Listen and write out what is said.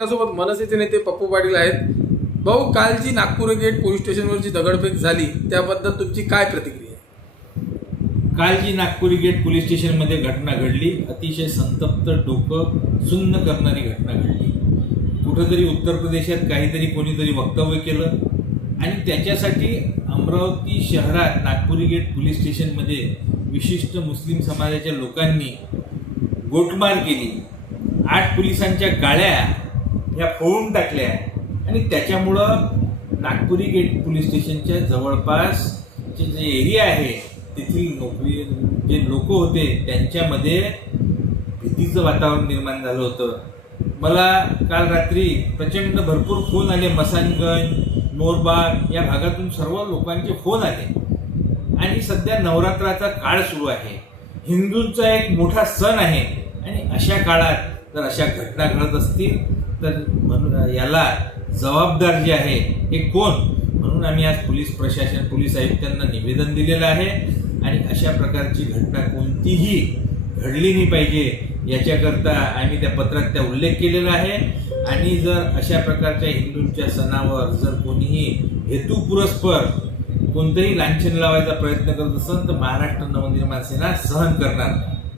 त्यासोबत मनसेचे नेते पप्पू पाटील आहेत. भाऊ काल जी नागपूर गेट पोलीस स्टेशनवरची दगडफेक झाली त्याबद्दल तुमची काय प्रतिक्रिया आहे? काल जी नागपुरी गेट पोलीस स्टेशनमध्ये घटना घडली अतिशय संतप्त डोकं सुन्न करणारी घटना घडली. कुठंतरी उत्तर प्रदेशात काहीतरी कोणीतरी वक्तव्य केलं आणि त्याच्यासाठी अमरावती शहरात नागपुरी गेट पोलीस स्टेशनमध्ये विशिष्ट मुस्लिम समाजाच्या लोकांनी गोटमार केली. आठ पोलिसांच्या गाळ्या ह्या फोडून टाकल्या आणि त्याच्यामुळं नागपुरी गेट पोलीस स्टेशनच्या जवळपास जे जे एरिया आहे तेथील नोकरी जे लोक होते त्यांच्यामध्ये भीतीचं वातावरण निर्माण झालं होतं. मला काल रात्री प्रचंड भरपूर फोन आले मसानगंज मोरबाग या भागातून सर्व लोकांचे फोन आले. आणि सध्या नवरात्राचा काळ सुरू आहे. हिंदूंचा एक मोठा सण आहे. आणि अशा काळात जर अशा घटना घडत असतील तर म्हणून याला जबाबदार जे आहे हे कोण? म्हणून आम्ही आज पोलीस प्रशासन पोलीस आयुक्तांना निवेदन दिलेलं आहे. आणि अशा प्रकारची घटना कोणतीही घडली नाही पाहिजे याच्याकरता आम्ही त्या पत्रात त्या उल्लेख केलेला आहे. आणि जर अशा प्रकारच्या हिंदूंच्या सणावर जर कोणीही हेतुपुरस्पर कोणतंही लांछन लावायचा प्रयत्न करत असेल तर महाराष्ट्र नवनिर्माण सेना सहन करणार नाही.